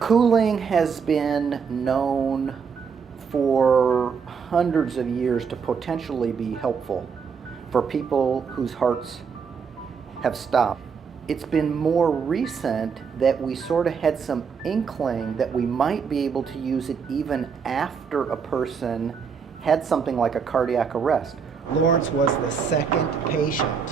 Cooling has been known for hundreds of years to potentially be helpful for people whose hearts have stopped. It's been more recent that we sort of had some inkling that we might be able to use it even after a person had something like a cardiac arrest. Laurence was the second patient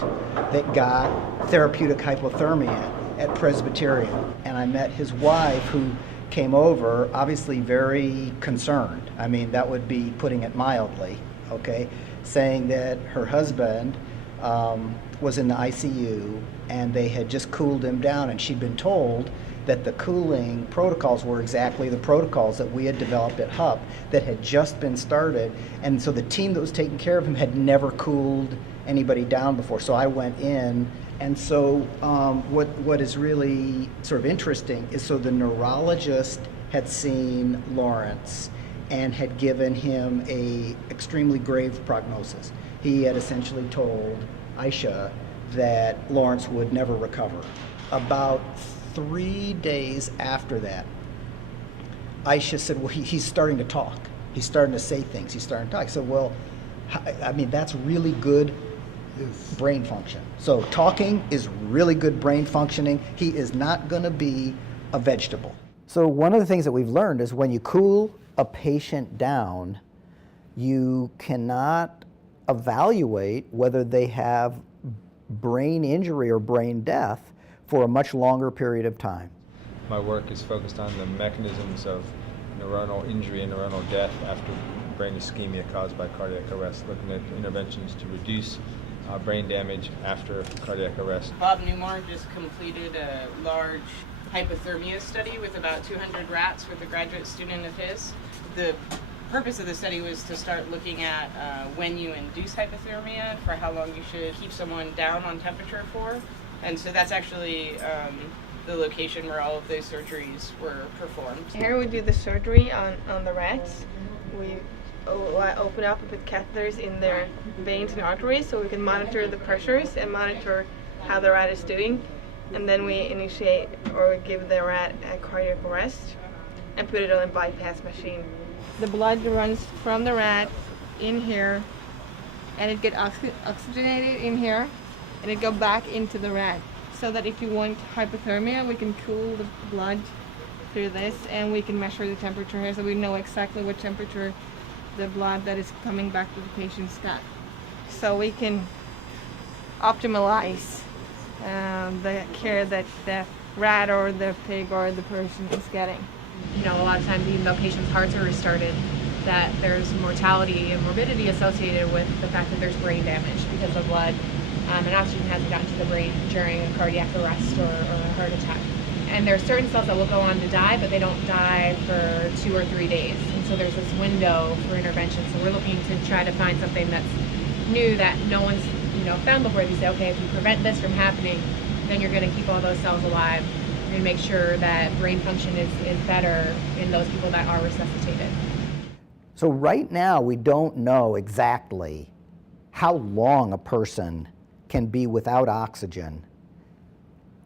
that got therapeutic hypothermia at Presbyterian. And I met his wife, who came over, obviously very concerned. I mean, that would be putting it mildly, okay? Saying that her husband was in the ICU and they had just cooled him down, and she'd been told that the cooling protocols were exactly the protocols that we had developed at HUP that had just been started. And so the team that was taking care of him had never cooled anybody down before. So I went in, and so what is really sort of interesting is, so the neurologist had seen Laurence and had given him a extremely grave prognosis. He had essentially told Aisha that Laurence would never recover. About 3 days after that, Aisha said, well, he's starting to talk. He's starting to say things. He's starting to talk. I said, well, I mean, that's really good brain function. So talking is really good brain functioning. He is not going to be a vegetable. So one of the things that we've learned is when you cool a patient down, you cannot evaluate whether they have brain injury or brain death for a much longer period of time. My work is focused on the mechanisms of neuronal injury and neuronal death after brain ischemia caused by cardiac arrest, looking at interventions to reduce brain damage after cardiac arrest. Bob Newmar just completed a large hypothermia study with about 200 rats with a graduate student of his. The purpose of the study was to start looking at when you induce hypothermia, for how long you should keep someone down on temperature for. And so that's actually the location where all of those surgeries were performed. Here we do the surgery on the rats. We open up and put catheters in their veins and arteries so we can monitor the pressures and monitor how the rat is doing. And then we initiate or give the rat a cardiac arrest and put it on a bypass machine. The blood runs from the rat in here, and it gets oxygenated in here, and it goes back into the rat. So that if you want hypothermia, we can cool the blood through this, and we can measure the temperature here, so we know exactly what temperature the blood that is coming back to the patient's got. So we can optimize the care that the rat or the pig or the person is getting. You know, a lot of times, even though patients' hearts are restarted, that there's mortality and morbidity associated with the fact that there's brain damage because of blood and oxygen hasn't gotten to the brain during a cardiac arrest or a heart attack. And there are certain cells that will go on to die, but they don't die for 2 or 3 days. And so there's this window for intervention. So we're looking to try to find something that's new that no one's found before. They say, okay, if you prevent this from happening, then you're going to keep all those cells alive. You're going to make sure that brain function is better in those people that are resuscitated. So right now we don't know exactly how long a person can be without oxygen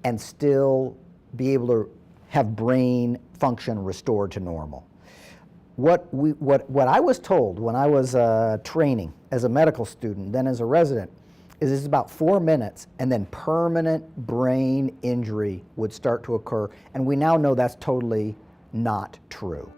and still be able to have brain function restored to normal. What I was told when I was training as a medical student, then as a resident, is it's about 4 minutes and then permanent brain injury would start to occur, and we now know that's totally not true.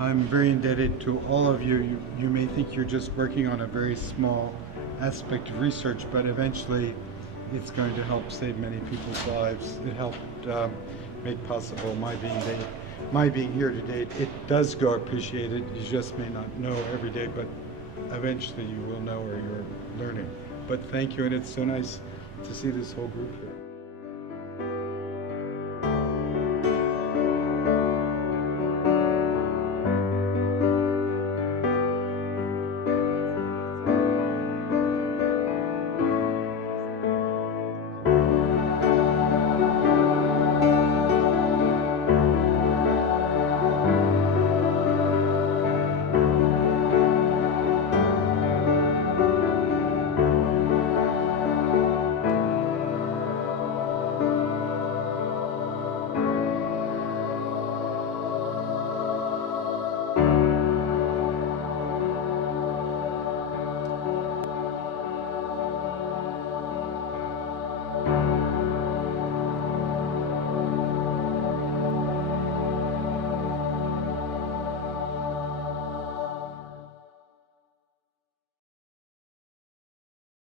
I'm very indebted to all of you. You may think you're just working on a very small aspect of research, but eventually it's going to help save many people's lives. It helped make possible my being here today. It does go appreciated. You just may not know every day, but eventually you will know, or you're learning. But thank you, and it's so nice to see this whole group here.